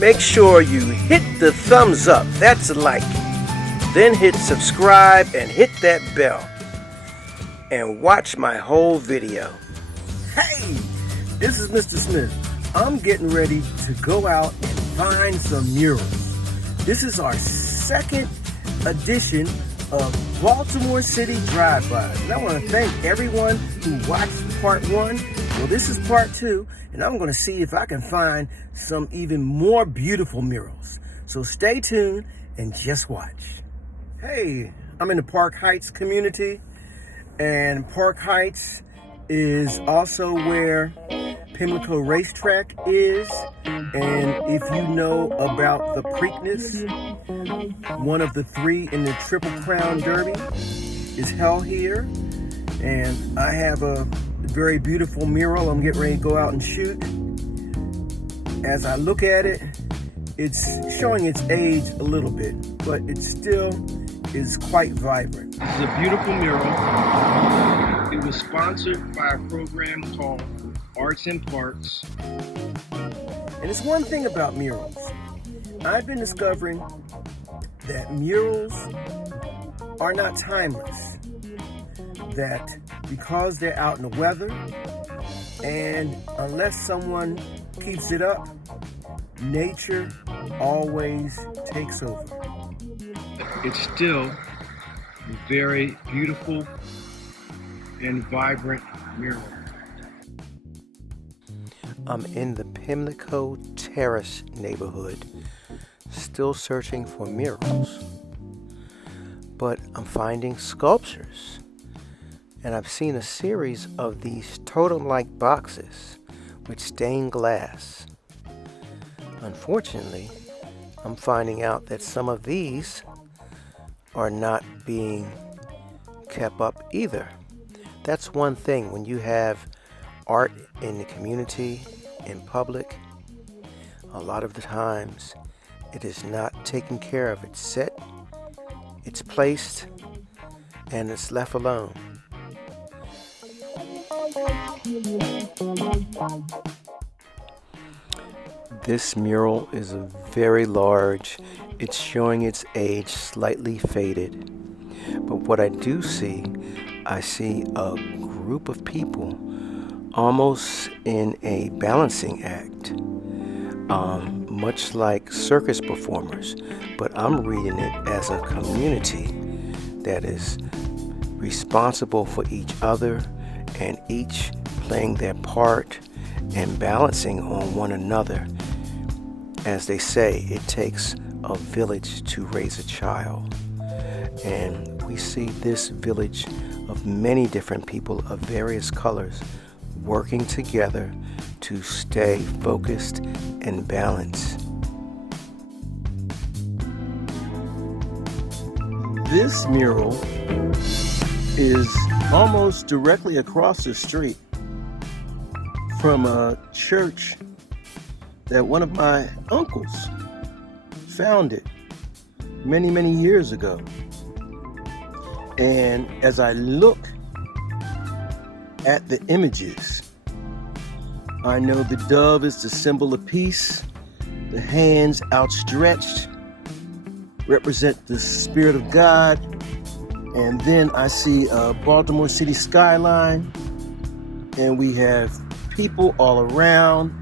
make sure you hit the thumbs up, that's a like. Then hit subscribe and hit that bell. And watch my whole video. Hey, this is Mr. Smith. I'm getting ready to go out and find some murals. This is our second edition of Baltimore City Drive-Bys. And I want to thank everyone who watched part 1. Well, this is part 2, and I'm going to see if I can find some even more beautiful murals. So stay tuned and just watch. Hey, I'm in the Park Heights community, and Park Heights is also where Pimlico Racetrack is. And if you know about the Preakness, one of the 3 in the Triple Crown Derby is held here. And I have a very beautiful mural I'm getting ready to go out and shoot. As I look at it, it's showing its age a little bit, but it still is quite vibrant. This is a beautiful mural. It was sponsored by a program called Arts in Parks. And it's one thing about murals. I've been discovering that murals are not timeless. That because they're out in the weather, and unless someone keeps it up, nature always takes over. It's still a very beautiful and vibrant mural. I'm in the Pimlico Terrace neighborhood, still searching for murals. But I'm finding sculptures. And I've seen a series of these totem-like boxes with stained glass. Unfortunately, I'm finding out that some of these are not being kept up either. That's one thing when you have art in the community, in public, a lot of the times it is not taken care of. It's set, it's placed, and it's left alone. This mural is very large. It's showing its age slightly faded. But what I do see, I see a group of people almost in a balancing act, much like circus performers. But I'm reading it as a community that is responsible for each other and each playing their part and balancing on one another. As they say, it takes a village to raise a child. And we see this village of many different people of various colors working together to stay focused and balanced. This mural is almost directly across the street from a church that one of my uncles founded many years ago. And as I look at the images, I know the dove is the symbol of peace. The hands outstretched represent the Spirit of God. And then I see a Baltimore City skyline, and we have people all around,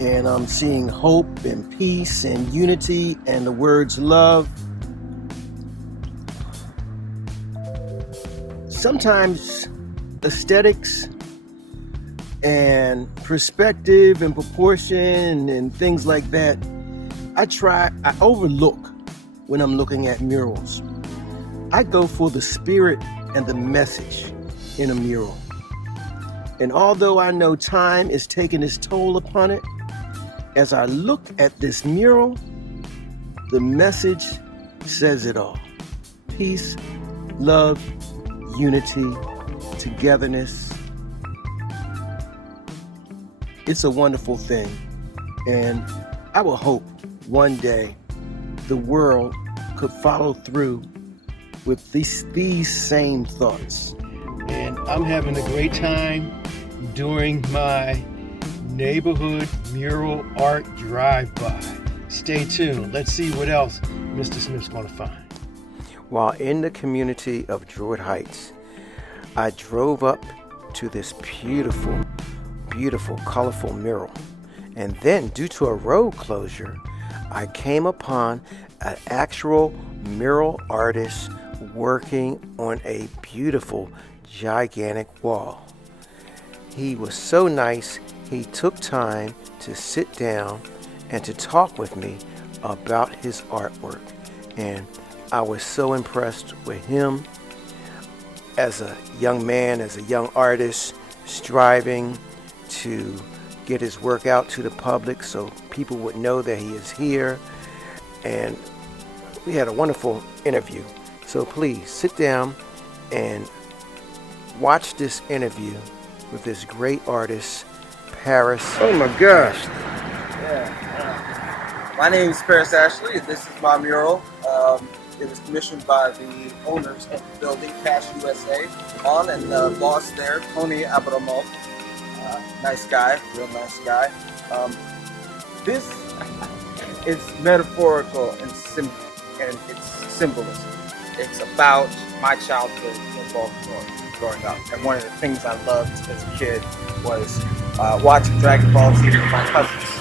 and I'm seeing hope and peace and unity and the words love. Sometimes aesthetics and perspective and proportion and things like that, I overlook when I'm looking at murals. I go for the spirit and the message in a mural. And although I know time is taking its toll upon it, as I look at this mural, the message says it all. Peace, love, unity, togetherness. It's a wonderful thing. And I will hope one day the world could follow through with these same thoughts. And I'm having a great time during my neighborhood mural art drive-by. Stay tuned. Let's see what else Mr. Smith's going to find. While in the community of Druid Heights, I drove up to this beautiful, colorful mural. And then, due to a road closure, I came upon an actual mural artist working on a beautiful, gigantic wall. He was so nice, he took time to sit down and to talk with me about his artwork. And I was so impressed with him as a young man, as a young artist, striving to get his work out to the public so people would know that he is here. And we had a wonderful interview. So please sit down and watch this interview with this great artist, Parris. Oh my gosh. My name is Parris Ashley, and this is my mural. It was commissioned by the owners of the building, Cash USA, and the boss there, Tony Abramov. Nice guy, real nice guy. This is metaphorical and it's symbolism. It's about my childhood in Baltimore growing up. And one of the things I loved as a kid was watching Dragon Ball Z with my cousins,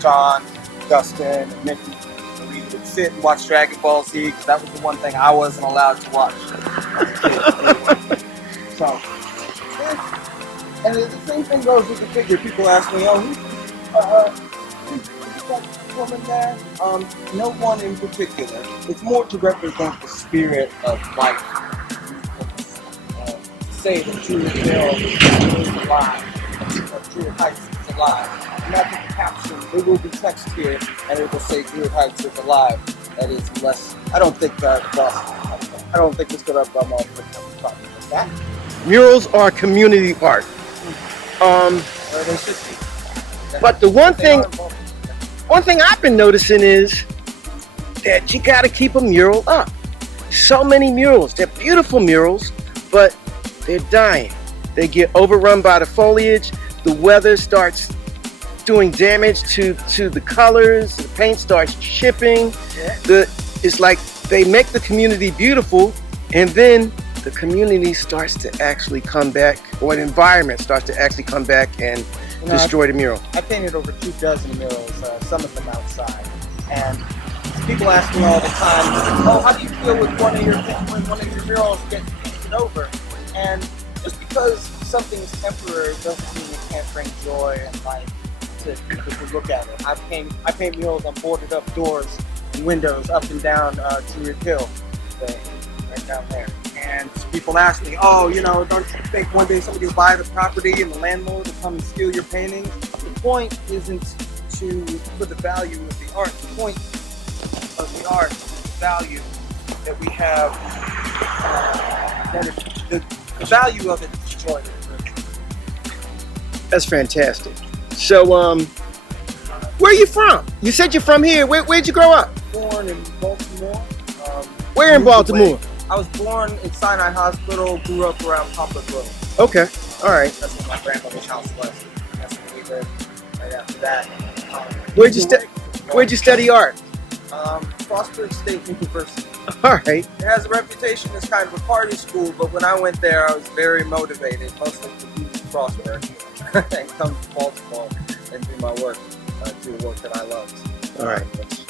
John, Dustin, and Mickey. And we would sit and watch Dragon Ball Z because that was the one thing I wasn't allowed to watch as a kid. So, and the same thing goes with the figure. People ask me, who's that woman there? No one in particular. It's more to represent the spirit of life. Say that Druid Hill is alive, or Druid Heights is alive. And that's the caption. There will be text here, and it will say Druid Heights is alive. That is less. I don't think it's gonna come off with talking like that. Murals are community art. They should be. But the one thing I've been noticing is that you got to keep a mural up. So many murals. They're beautiful murals, but they're dying. They get overrun by the foliage. The weather starts doing damage to the colors. The paint starts chipping. It's like they make the community beautiful, and then the community starts to actually come back, or an environment starts to actually come back and destroy the mural. I painted over 24 murals, some of them outside. And people ask me all the time, how do you feel with when one of your murals gets painted over? And just because something is temporary doesn't mean it can't bring joy and life to people who look at it. I paint murals on boarded up doors and windows up and down Druid Hill, right down there. And people ask me, don't you think one day somebody will buy the property and the landlord will come and steal your painting? The point isn't for the value of the art. The point of the art is the value that we have, the value of it is destroyed. That's fantastic. So, where are you from? You said you're from here. Where'd you grow up? Born in Baltimore. Where in Baltimore? I was born in Sinai Hospital, grew up around Poplar Grove. Okay, all right. That's where my grandmother's house was. That's where we lived right after that. Where'd you study art? Frostburg State University. All right. It has a reputation as kind of a party school, but when I went there, I was very motivated, mostly to leave Frostburg and come to Baltimore and do my work, do the work that I loved. All right. That's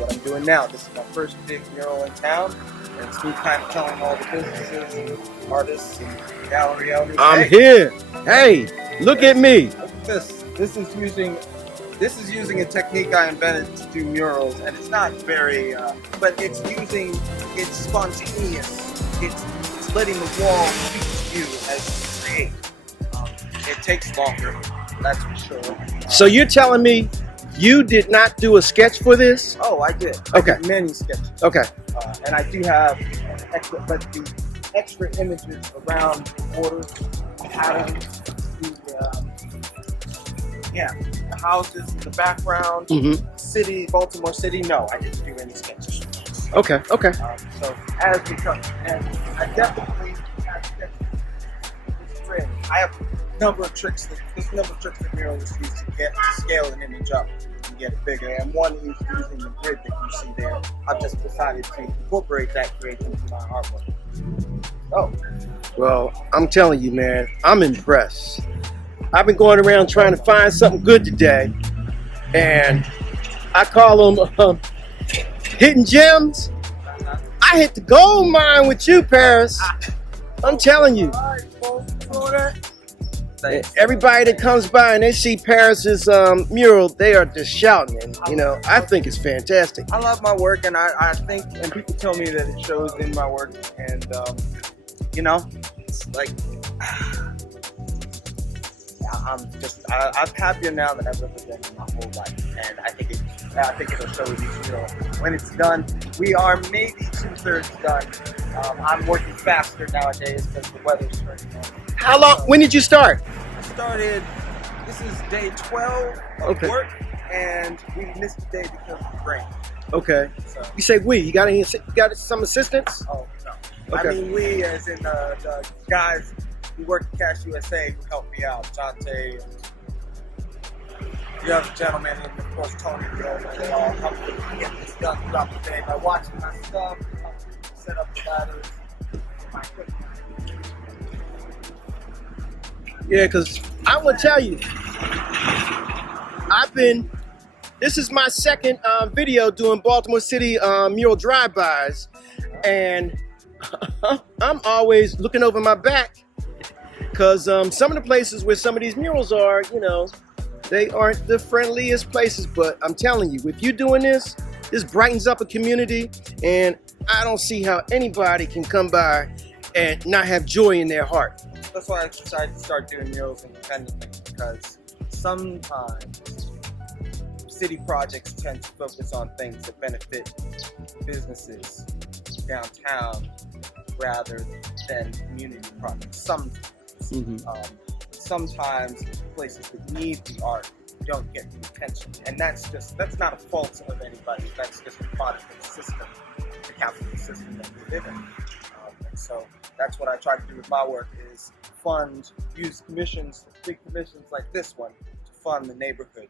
what I'm doing now. This is my first big mural in town. And it's me kind of telling all the businesses and artists and gallery owners, I'm here. Hey, look at me. Look at this. This is using a technique I invented to do murals, and it's not very, but it's spontaneous. It's letting the wall speak to you as you create. It takes longer, that's for sure. So you're telling me you did not do a sketch for this? Oh, I did. Okay. I did many sketches. Okay. And I do have the extra images around the borders, the patterns, the houses in the background, city, Baltimore City. No, I didn't do any sketches. Okay. So as we come, and I definitely have sketches. It's trend. I have number of tricks that Mural is used to scale an image up and get it bigger. And one is using the grid that you see there. I've just decided to incorporate that grid into my artwork. Oh. Well, I'm telling you, man, I'm impressed. I've been going around trying to find something good today, and I call them hidden gems. I hit the gold mine with you, Parris. I'm telling you. Everybody that comes by and they see Parris's mural, they are just shouting. And, you know, I think it's fantastic. I love my work, and I think, and people tell me that it shows in my work, and you know, it's like I'm happier now than I've ever been in my whole life, and I think it'll show with these murals. When it's done, we are maybe 2/3 done. I'm working faster nowadays because the weather's turning on. How long? When did you start? I started. This is day 12 of work, and we missed a day because of the rain. Okay. So, you say we? You got some assistants? Oh no. Okay. I mean we, as in the guys who work at Cash USA who helped me out, Jante, and the other gentleman, and of course Tony. They all helped me get this done throughout the day by watching my stuff, set up the ladders, my equipment. Yeah, because I will tell you, this is my second video doing Baltimore City mural drive-bys, and I'm always looking over my back because some of the places where some of these murals are, you know, they aren't the friendliest places, but I'm telling you, if you're doing this brightens up a community, and I don't see how anybody can come by and not have joy in their heart. That's why I decided to start doing murals independently, because sometimes city projects tend to focus on things that benefit businesses downtown rather than community projects. Sometimes places that need the art don't get the attention, and that's not a fault of anybody. That's just a product of the system, the capitalist system that we live in. And so that's what I try to do with my work, is use commissions, big commissions like this one, to fund the neighborhood